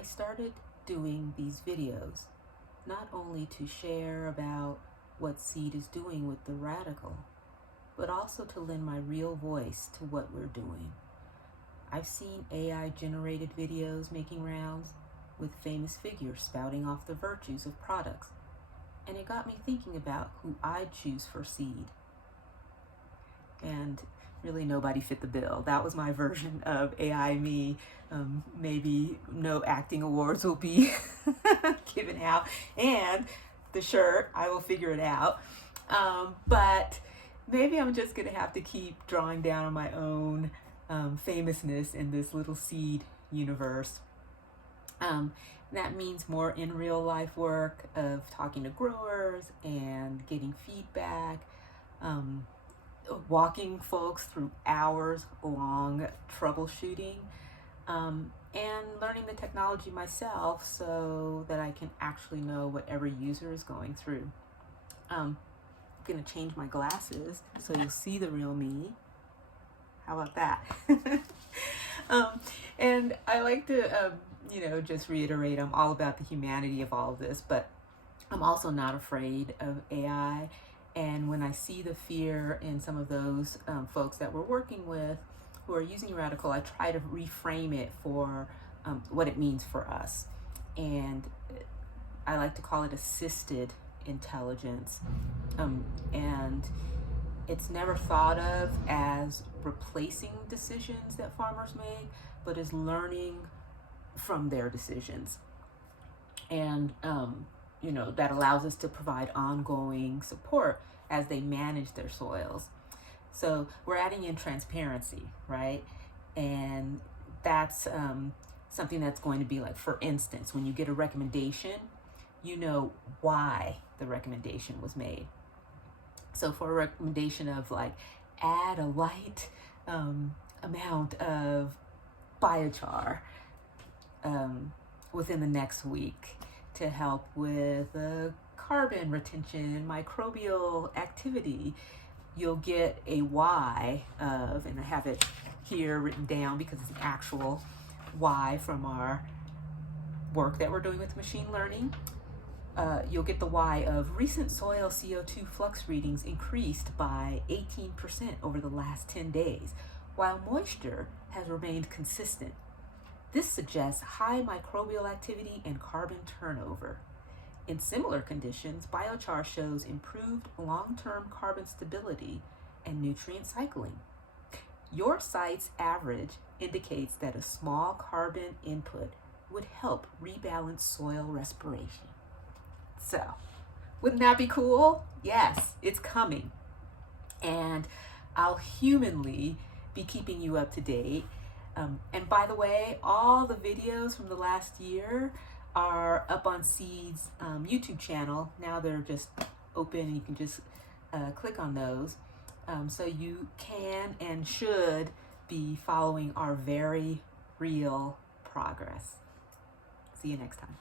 I started doing these videos not only to share about what Seed is doing with the radical, but also to lend my real voice to what we're doing. I've seen AI generated videos making rounds with famous figures spouting off the virtues of products, and it got me thinking about who I'd choose for Seed. And really nobody fit the bill. That was my version of AI me. Maybe no acting awards will be given out, and the shirt, I will figure it out. But maybe I'm just gonna have to keep drawing down on my own famousness in this little Seed universe. That means more in real life work of talking to growers and getting feedback, walking folks through hours long troubleshooting, and learning the technology myself so that I can actually know what every user is going through. I'm gonna change my glasses so you'll see the real me. How about that? And I like to, just reiterate, I'm all about the humanity of all of this, but I'm also not afraid of AI. And when I see the fear in some of those folks that we're working with who are using Radical, I try to reframe it for what it means for us. And I like to call it assisted intelligence. And it's never thought of as replacing decisions that farmers make, but as learning from their decisions. And that allows us to provide ongoing support as they manage their soils. So we're adding in transparency, right? And that's something that's going to be like, for instance, when you get a recommendation, you know why the recommendation was made. So for a recommendation of like, add a light amount of biochar within the next week to help with carbon retention and microbial activity, you'll get a why of, and I have it here written down because it's an actual why from our work that we're doing with machine learning. You'll get the why of recent soil CO2 flux readings increased by 18% over the last 10 days, while moisture has remained consistent. This suggests high microbial activity and carbon turnover. In similar conditions, biochar shows improved long-term carbon stability and nutrient cycling. Your site's average indicates that a small carbon input would help rebalance soil respiration. So, wouldn't that be cool? Yes, it's coming. And I'll humanly be keeping you up to date. And by the way, all the videos from the last year are up on Seed's YouTube channel. Now they're just open and you can just click on those. So you can and should be following our very real progress. See you next time.